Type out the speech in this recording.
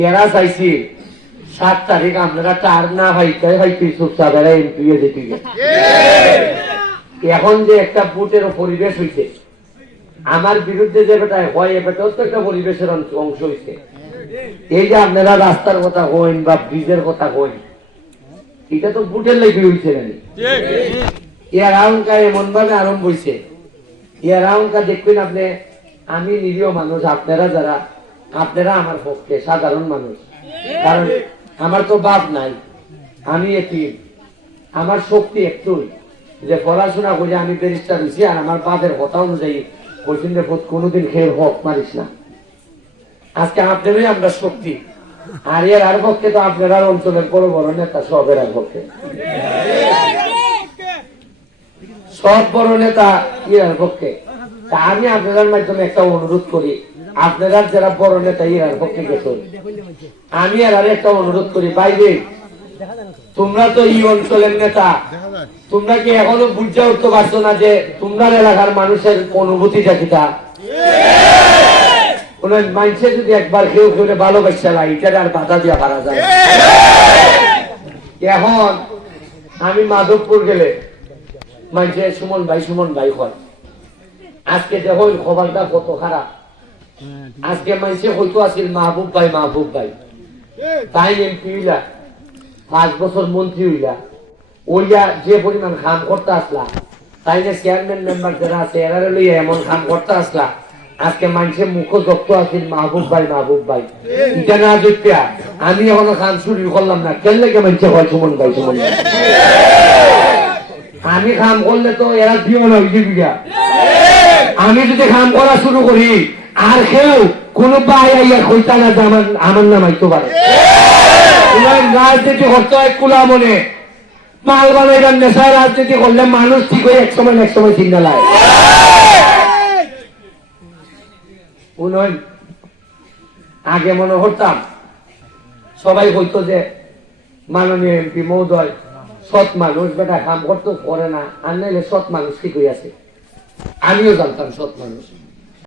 এরা চাইছি সাত তারিখ আপনারা টার না হাইতে হাইতে এরা এমপি যেতে এখন যে একটা বুটের পরিবেশ হইছে আমার বিরুদ্ধে যে বেটা হয় এ বেটাও তো একটা পরিবেশের অংশ হইছে। এই যে আপনারা রাস্তার কথা কইন বা ব্রিজের কথা কইন এটা তো বুটের লেগে হইছে নাকি? ইয়ার আহঙ্কা এমন ভাবে আরম্ভ হইছে। ইয়ার আহঙ্কা দেখবেন আপনি আমি নিরীহ মানুষ আপনারা যারা আপনারা আমার পক্ষে সাধারণ মানুষ। কারণ আমার তো বাপ নাই, আমি এটি আমার শক্তি একটুই, যে পড়াশোনা করে আমি ব্যারিস্টার হয়েছি আর আমার বাপের কথা অনুযায়ী যে পুত কোনোদিন খেয়ে হক মারিস না। আজকে আপনারই আমরা শক্তি। আর এর আর পক্ষে তো আপনারা অঞ্চলের বড় বড় নেতা সবের আর পক্ষে। সব বড় নেতা ইয়ার পক্ষে। তা আমি আপনাদের মাধ্যমে একটা অনুরোধ করি। আপনারা যারা বড় নেতা ইরার পক্ষে গেছেন আমি আর একটা অনুরোধ করি বাইরে তোমরা তো এই অঞ্চলের নেতা। তোমরা কি এখনও বুঝতে উঠতে পারছ না যে তোমরা এলাকার মানুষের অনুভূতিটা কিটা? কোন মানুষে যদি একবার কেউ কেউ ভালোবাসা লাগে এটা আর বাধা দিয়া পারা যায় এখন আমি মাধবপুর গেলে, মানুষে সুমন ভাই সুমন ভাই হয়। আজকে দেখো এই খবরটা কত খারাপ। আজকে মানুষে হয়তো আছিল, মাহবুব ভাই মাহবুব ভাই। তাই এমপি হইলা, পাঁচ বছর মন্ত্রী হইলা। ওইয়া যে পরিমাণ কাম করতে আসলা, তাই না চেয়ারম্যান মেম্বার যারা আছে, এরা লইয়া এমন কাম করতে আসলা। আজকে মানুষে মুখ দক্ষ আছিল, মাহবুব ভাই মাহবুব ভাই। এটা না দেখতে, আমি এখনও কাম শুরু করলাম না। কেন লেগে মানুষে হয়, সুমন ভাই, সুমন আমি কাম করলে তো এরা দিও না ওই দিবিকা আমি যদি কাম করা শুরু করি, আর কেউ কোন কইতা না আমার আমার নাম আইতে পারে। রাজনীতি করতে হয় কুলা মনে। মাল বানাইবার নেশায় রাজনীতি করলে মানুষ ঠিক হয়ে এক সময় এক সময় চিন্তা লাগে। উন্নয়ন আগে মনে করতাম, সবাই কইতো যে মাননীয় এমপি মহোদয়, সৎ মানুষ, বেটা কাম করতে, করে না। আর নাইলে সৎ মানুষ ঠিক হয়ে আছে আমিও জানতাম সৎ মানুষ।